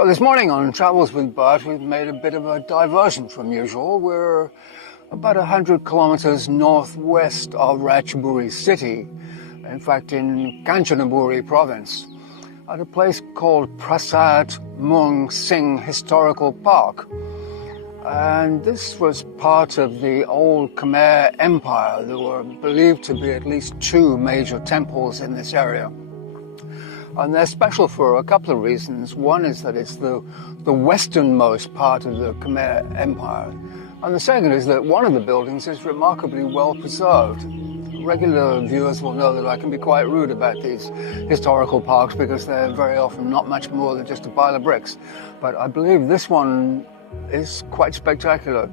So this morning on Travels with Bert, we've made a bit of a diversion from usual. We're about 100 kilometers northwest of Ratchaburi city, in fact in Kanchanaburi Province, at a place called Prasart Muang Sing Historical Park. And this was part of the old Khmer Empire. There were believed to be at least 2 major temples in this area. And they're special for a couple of reasons. One is that it's the westernmost part of the Khmer Empire. And the second is that one of the buildings is remarkably well preserved. Regular viewers will know that I can be quite rude about these historical parks because they're very often not much more than just a pile of bricks. But I believe this one is quite spectacular.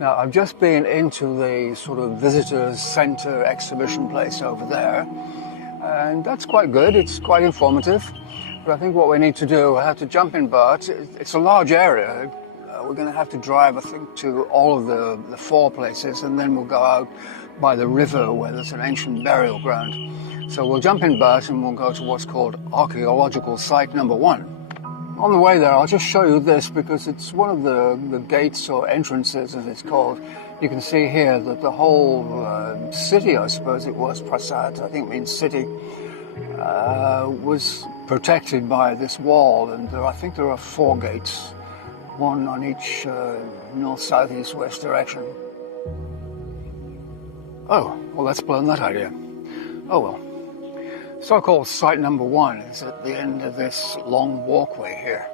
Now, I've just been into the sort of visitors center exhibition place over there. And that's quite good, it's quite informative. But I think what we need to do, I have to jump in Bert. It's a large area. We're going to have to drive, I think, to all of the 4 places, and then we'll go out by the river where there's an ancient burial ground. So we'll jump in Bert and we'll go to what's called Archeological Site number 1. On the way there, I'll just show you this because it's one of the gates or entrances, as it's called. You can see here that the whole city, I suppose it was, Prasart, I think means city, was protected by this wall. And I think there are 4 gates, 1 on each north, south, east, west direction. Oh, well, let's blown that idea. Oh, well. So-called site number 1 is at the end of this long walkway here.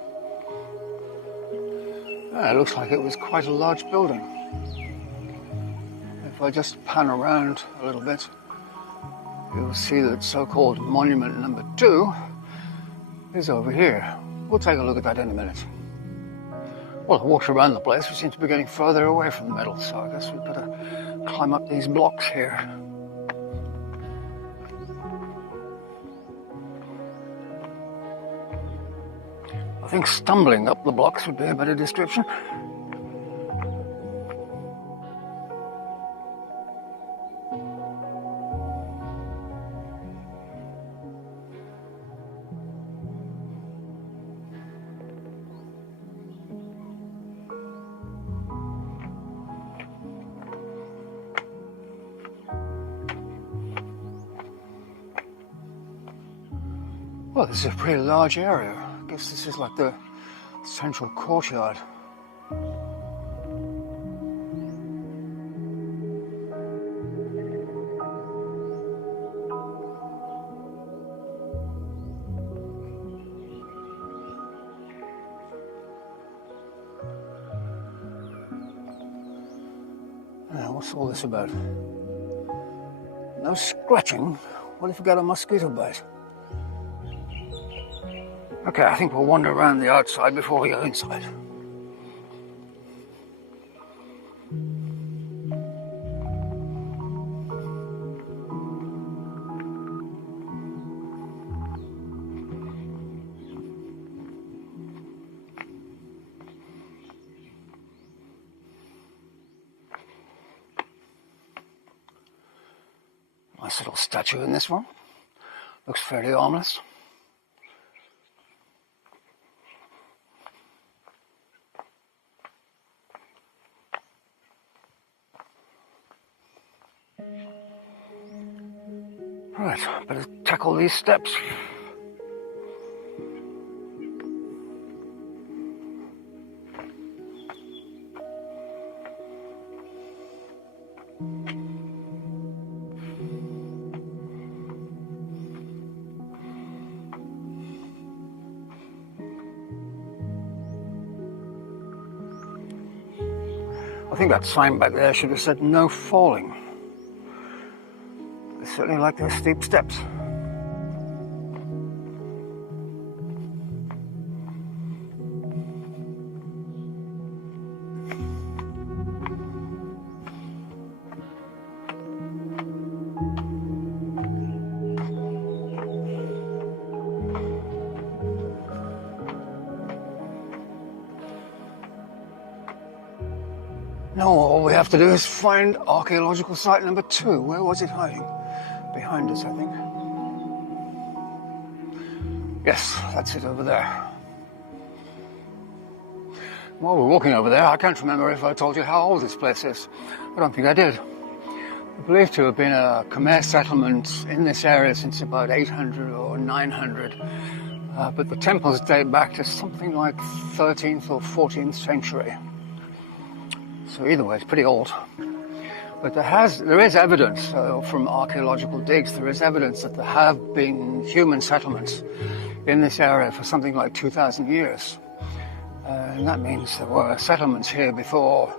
It looks like it was quite a large building. If I just pan around a little bit, you'll see that so-called monument number 2 is over here. We'll take a look at that in a minute. Well, I walked around the place. We seem to be getting further away from the middle, so I guess we've got to climb up these blocks here. I think stumbling up the blocks would be a better description. Well, this is a pretty large area. I guess this is like the central courtyard. Now, what's all this about? No scratching? What if we got a mosquito bite? Okay, I think we'll wander around the outside before we go inside. Nice little statue in this one. Looks fairly harmless. Right, better tackle these steps. I think that sign back there should have said no falling. I certainly like those steep steps. Now all we have to do is find archaeological site number 2. Where was it hiding? Behind us, I think. Yes, that's it over there. While we're walking over there, I can't remember if I told you how old this place is. I don't think I did. It's believed to have been a Khmer settlement in this area since about 800 or 900. But the temples date back to something like 13th or 14th century. So either way, it's pretty old. But there is evidence from archaeological digs, there is evidence that there have been human settlements in this area for something like 2,000 years. And that means there were settlements here before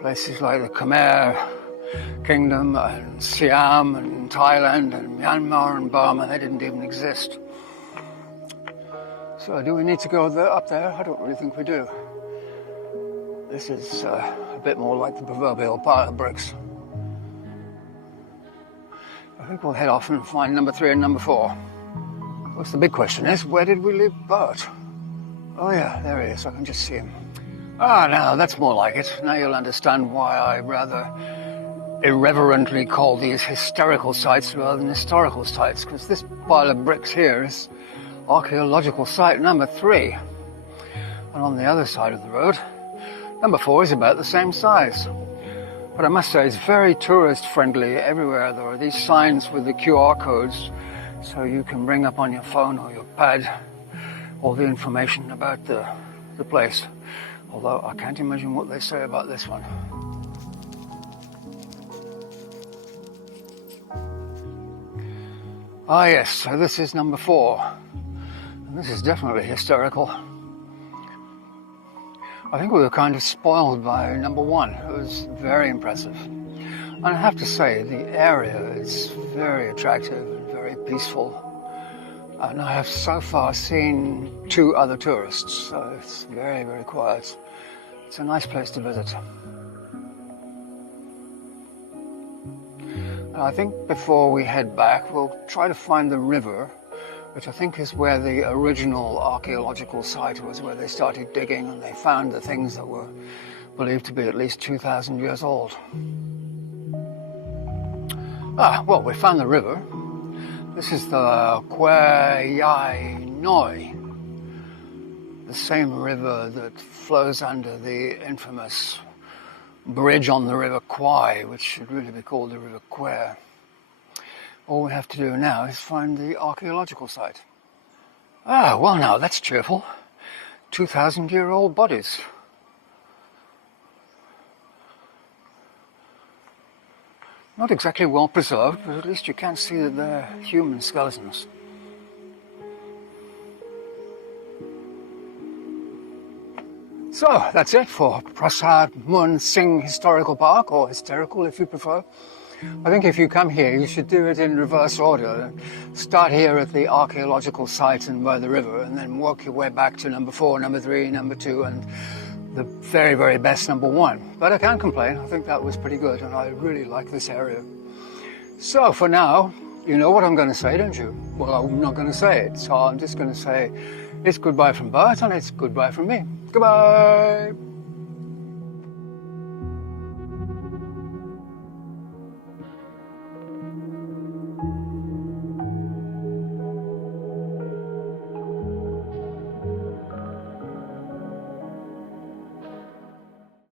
places like the Khmer Kingdom and Siam and Thailand and Myanmar and Burma. They didn't even exist. So do we need to go up there? I don't really think we do. This is a bit more like the proverbial pile of bricks. I think we'll head off and find number 3 and number 4. Of course, the big question is, where did we leave Bert? Oh yeah, there he is. I can just see him. Ah, now that's more like it. Now you'll understand why I rather irreverently call these hysterical sites rather than historical sites, because this pile of bricks here is archaeological site number 3. And on the other side of the road, number 4 is about the same size. But I must say, it's very tourist friendly everywhere. There are these signs with the QR codes, so you can bring up on your phone or your pad all the information about the place. Although I can't imagine what they say about this one. Ah yes, so this is number 4. And this is definitely hysterical. I think we were kind of spoiled by number 1. It was very impressive. And I have to say, the area is very attractive and very peaceful. And I have so far seen 2 other tourists, so it's very, very quiet. It's a nice place to visit. And I think before we head back, we'll try to find the river, which I think is where the original archaeological site was, where they started digging and they found the things that were believed to be at least 2,000 years old. Well, we found the river. This is the Kwae Yai Noi, the same river that flows under the infamous bridge on the River Kwai, which should really be called the River Khmer. All we have to do now is find the archaeological site. Well now, that's cheerful. 2,000-year-old bodies. Not exactly well preserved, but at least you can see that they're human skeletons. So, that's it for Prasart Muang Sing Historical Park, or hysterical if you prefer. I think if you come here, you should do it in reverse order. Start here at the archaeological site and by the river, and then work your way back to number 4, number 3, number 2, and the very, very best number 1. But I can't complain. I think that was pretty good, and I really like this area. So for now, you know what I'm going to say, don't you? Well, I'm not going to say it, so I'm just going to say it's goodbye from Bert, and it's goodbye from me. Goodbye!